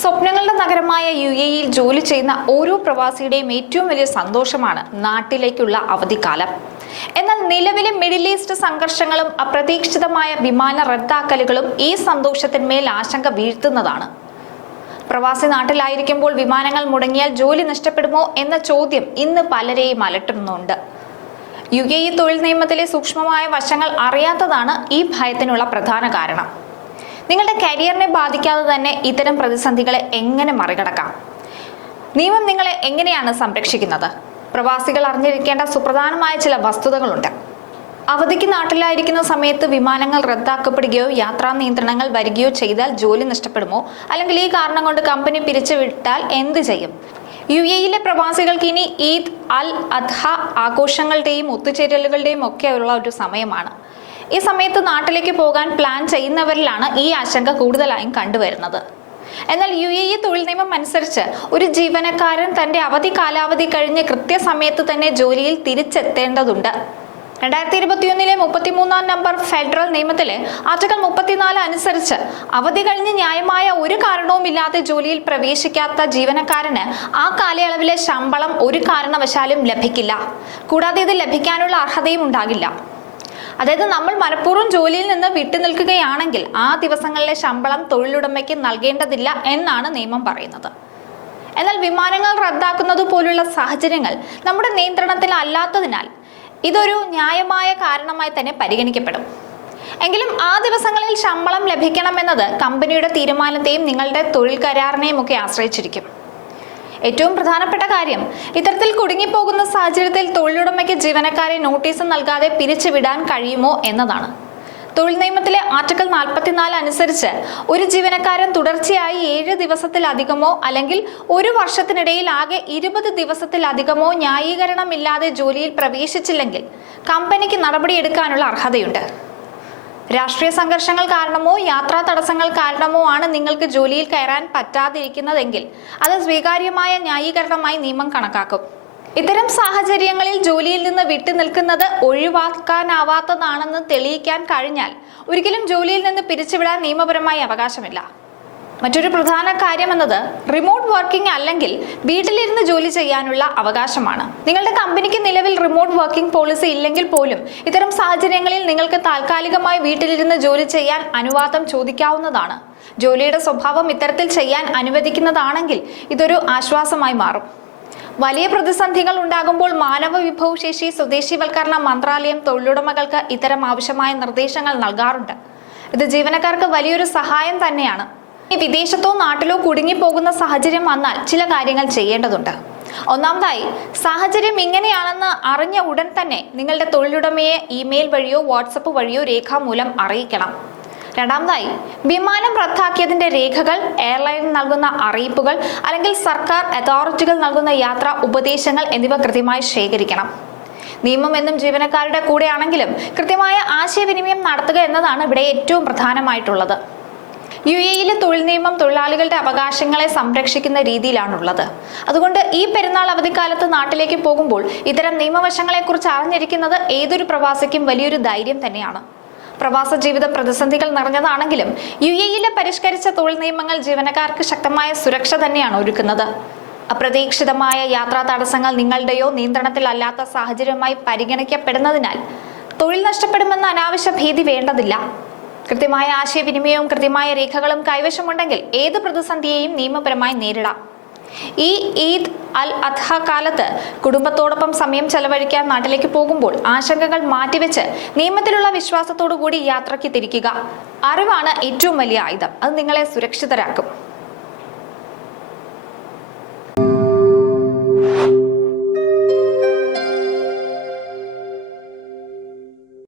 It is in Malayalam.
സ്വപ്നങ്ങളുടെ നഗരമായ UAE-യിൽ ജോലി ചെയ്യുന്ന ഓരോ പ്രവാസിയുടെയും ഏറ്റവും വലിയ സന്തോഷമാണ് നാട്ടിലേക്കുള്ള അവധിക്കാലം. എന്നാൽ നിലവിലെ മിഡിൽ ഈസ്റ്റ് സംഘർഷങ്ങളും അപ്രതീക്ഷിതമായ വിമാന റദ്ദാക്കലുകളും ഈ സന്തോഷത്തിന്മേൽ ആശങ്ക വീഴ്ത്തുന്നതാണ്. പ്രവാസി നാട്ടിലായിരിക്കുമ്പോൾ വിമാനങ്ങൾ മുടങ്ങിയാൽ ജോലി നഷ്ടപ്പെടുമോ എന്ന ചോദ്യം ഇന്ന് പലരെയും അലട്ടുന്നുണ്ട്. UAE തൊഴിൽ നിയമത്തിലെ സൂക്ഷ്മമായ വശങ്ങൾ അറിയാത്തതാണ് ഈ ഭയത്തിനുള്ള പ്രധാന കാരണം. നിങ്ങളുടെ കരിയറിനെ ബാധിക്കാതെ തന്നെ ഇത്തരം പ്രതിസന്ധികളെ എങ്ങനെ മറികടക്കാം? നിയമം നിങ്ങളെ എങ്ങനെയാണ് സംരക്ഷിക്കുന്നത്? പ്രവാസികൾ അറിഞ്ഞിരിക്കേണ്ട സുപ്രധാനമായ ചില വസ്തുതകളുണ്ട്. അവധിക്ക് നാട്ടിലായിരിക്കുന്ന സമയത്ത് വിമാനങ്ങൾ റദ്ദാക്കപ്പെടുകയോ യാത്രാ നിയന്ത്രണങ്ങൾ വരികയോ ചെയ്താൽ ജോലി നഷ്ടപ്പെടുമോ? അല്ലെങ്കിൽ ഈ കാരണം കൊണ്ട് കമ്പനി പിരിച്ചുവിട്ടാൽ എന്ത് ചെയ്യും? UAE-യിലെ പ്രവാസികൾക്ക് ഇനി ഈദ് അൽ അദ്ഹ ആഘോഷങ്ങളുടെയും ഒത്തുചേരലുകളുടെയും ഒക്കെ ഉള്ള ഒരു സമയമാണ്. ഈ സമയത്ത് നാട്ടിലേക്ക് പോകാൻ പ്ലാൻ ചെയ്യുന്നവരിലാണ് ഈ ആശങ്ക കൂടുതലായും കണ്ടുവരുന്നത്. എന്നാൽ UAE തൊഴിൽ നിയമം അനുസരിച്ച് ഒരു ജീവനക്കാരൻ തന്റെ അവധി കാലാവധി കഴിഞ്ഞ് കൃത്യസമയത്ത് തന്നെ ജോലിയിൽ തിരിച്ചെത്തേണ്ടതുണ്ട്. 2021-ലെ 33-ാം നമ്പർ ഫെഡറൽ നിയമത്തിലെ ആർട്ടിക്കിൾ 34 അനുസരിച്ച് അവധി കഴിഞ്ഞ് ന്യായമായ ഒരു കാരണവുമില്ലാതെ ജോലിയിൽ പ്രവേശിക്കാത്ത ജീവനക്കാരന് ആ കാലയളവിലെ ശമ്പളം ഒരു കാരണവശാലും ലഭിക്കില്ല. കൂടാതെ ഇത് ലഭിക്കാനുള്ള അർഹതയും ഉണ്ടാകില്ല. അതായത് നമ്മൾ മനഃപൂർവ്വം ജോലിയിൽ നിന്ന് വിട്ടുനിൽക്കുകയാണെങ്കിൽ ആ ദിവസങ്ങളിലെ ശമ്പളം തൊഴിലുടമയ്ക്ക് നൽകേണ്ടതില്ല എന്നാണ് നിയമം പറയുന്നത്. എന്നാൽ വിമാനങ്ങൾ റദ്ദാക്കുന്നത് പോലുള്ള സാഹചര്യങ്ങൾ നമ്മുടെ നിയന്ത്രണത്തിൽ അല്ലാത്തതിനാൽ ഇതൊരു ന്യായമായ കാരണമായി തന്നെ പരിഗണിക്കപ്പെടും. എങ്കിലും ആ ദിവസങ്ങളിൽ ശമ്പളം ലഭിക്കണമെന്നത് കമ്പനിയുടെ തീരുമാനത്തെയും നിങ്ങളുടെ തൊഴിൽ കരാറിനെയും ഒക്കെ ആശ്രയിച്ചിരിക്കും. ഏറ്റവും പ്രധാനപ്പെട്ട കാര്യം, ഇത്തരത്തിൽ കുടുങ്ങിപ്പോകുന്ന സാഹചര്യത്തിൽ തൊഴിലുടമയ്ക്ക് ജീവനക്കാരെ നോട്ടീസ് നൽകാതെ പിരിച്ചുവിടാൻ കഴിയുമോ എന്നതാണ്. തൊഴിൽ നിയമത്തിലെ ആർട്ടിക്കിൾ 44 അനുസരിച്ച് ഒരു ജീവനക്കാരൻ തുടർച്ചയായി 7 ദിവസത്തിലധികമോ അല്ലെങ്കിൽ ഒരു വർഷത്തിനിടയിൽ ആകെ 20 ദിവസത്തിലധികമോ ന്യായീകരണമില്ലാതെ ജോലിയിൽ പ്രവേശിച്ചില്ലെങ്കിൽ കമ്പനിക്ക് നടപടിയെടുക്കാനുള്ള അർഹതയുണ്ട്. രാഷ്ട്രീയ സംഘർഷങ്ങൾ കാരണമോ യാത്രാ തടസ്സങ്ങൾ കാരണമോ ആണ് നിങ്ങൾക്ക് ജോലിയിൽ കയറാൻ പറ്റാതിരിക്കുന്നതെങ്കിൽ അത് സ്വീകാര്യമായ ന്യായീകരണമായി നിയമം കണക്കാക്കും. ഇത്തരം സാഹചര്യങ്ങളിൽ ജോലിയിൽ നിന്ന് വിട്ടുനിൽക്കുന്നത് ഒഴിവാക്കാനാവാത്തതാണെന്ന് തെളിയിക്കാൻ കഴിഞ്ഞാൽ ഒരിക്കലും ജോലിയിൽ നിന്ന് പിരിച്ചുവിടാൻ നിയമപരമായി അവകാശമില്ല. മറ്റൊരു പ്രധാന കാര്യം എന്നത് റിമോട്ട് വർക്കിംഗ് അല്ലെങ്കിൽ വീട്ടിലിരുന്ന് ജോലി ചെയ്യാനുള്ള അവകാശമാണ്. നിങ്ങളുടെ കമ്പനിക്ക് നിലവിൽ റിമോട്ട് വർക്കിംഗ് പോളിസി ഇല്ലെങ്കിൽ പോലും ഇത്തരം സാഹചര്യങ്ങളിൽ നിങ്ങൾക്ക് താൽക്കാലികമായി വീട്ടിലിരുന്ന് ജോലി ചെയ്യാൻ അനുവാദം ചോദിക്കാവുന്നതാണ്. ജോലിയുടെ സ്വഭാവം ഇത്തരത്തിൽ ചെയ്യാൻ അനുവദിക്കുന്നതാണെങ്കിൽ ഇതൊരു ആശ്വാസമായി മാറും. വലിയ പ്രതിസന്ധികൾ ഉണ്ടാകുമ്പോൾ മാനവ വിഭവശേഷി സ്വദേശിവൽക്കരണ മന്ത്രാലയം തൊഴിലുടമകൾക്ക് ഇത്തരം ആവശ്യമായ നിർദ്ദേശങ്ങൾ നൽകാറുണ്ട്. ഇത് ജീവനക്കാർക്ക് വലിയൊരു സഹായം തന്നെയാണ്. ഈ വിദേശത്തോ നാട്ടിലോ കുടുങ്ങിപ്പോകുന്ന സാഹചര്യം വന്നാൽ ചില കാര്യങ്ങൾ ചെയ്യേണ്ടതുണ്ട്. ഒന്നാമതായി, സാഹചര്യം ഇങ്ങനെയാണെന്ന് അറിഞ്ഞ ഉടൻ തന്നെ നിങ്ങളുടെ തൊഴിലുടമയെ ഇമെയിൽ വഴിയോ വാട്സപ്പ് വഴിയോ രേഖാമൂലം അറിയിക്കണം. രണ്ടാമതായി, വിമാനം റദ്ദാക്കിയതിന്റെ രേഖകൾ, എയർലൈൻ നൽകുന്ന അറിയിപ്പുകൾ അല്ലെങ്കിൽ സർക്കാർ അതോറിറ്റികൾ നൽകുന്ന യാത്രാ ഉപദേശങ്ങൾ എന്നിവ കൃത്യമായി ശേഖരിക്കണം. നിയമം എന്നും ജീവനക്കാരുടെ കൂടെയാണെങ്കിലും കൃത്യമായ ആശയവിനിമയം നടത്തുക എന്നതാണ് ഇവിടെ ഏറ്റവും പ്രധാനമായിട്ടുള്ളത്. UAE-യിലെ തൊഴിൽ നിയമം തൊഴിലാളികളുടെ അവകാശങ്ങളെ സംരക്ഷിക്കുന്ന രീതിയിലാണുള്ളത്. അതുകൊണ്ട് ഈ പെരുന്നാൾ അവധിക്കാലത്ത് നാട്ടിലേക്ക് പോകുമ്പോൾ ഇത്തരം നിയമവശങ്ങളെക്കുറിച്ച് അറിഞ്ഞിരിക്കുന്നത് ഏതൊരു പ്രവാസിക്കും വലിയൊരു ധൈര്യം തന്നെയാണ്. പ്രവാസ ജീവിതം പ്രതിസന്ധികൾ നിറഞ്ഞതാണെങ്കിലും UAE-യിലെ പരിഷ്കരിച്ച തൊഴിൽ നിയമങ്ങൾ ജീവനക്കാർക്ക് ശക്തമായ സുരക്ഷ തന്നെയാണ് ഒരുക്കുന്നത്. അപ്രതീക്ഷിതമായ യാത്രാ തടസ്സങ്ങൾ നിങ്ങളുടെയോ നിയന്ത്രണത്തിലല്ലാത്ത സാഹചര്യമായി പരിഗണിക്കപ്പെടുന്നതിനാൽ തൊഴിൽ നഷ്ടപ്പെടുമെന്ന അനാവശ്യ ഭീതി വേണ്ടതില്ല. കൃത്യമായ ആശയവിനിമയവും കൃത്യമായ രേഖകളും കൈവശമുണ്ടെങ്കിൽ ഏത് പ്രതിസന്ധിയെയും നിയമപരമായി നേരിടാം. ഈ ഈദ് അൽ അദ്ഹ കാലത്ത് കുടുംബത്തോടൊപ്പം സമയം ചെലവഴിക്കാൻ നാട്ടിലേക്ക് പോകുമ്പോൾ ആശങ്കകൾ മാറ്റിവെച്ച് നിയമത്തിലുള്ള വിശ്വാസത്തോടു കൂടി യാത്രയ്ക്ക് തിരിക്കുക. അറിവാണ് ഏറ്റവും വലിയ ആയുധം. അത് നിങ്ങളെ സുരക്ഷിതരാക്കും.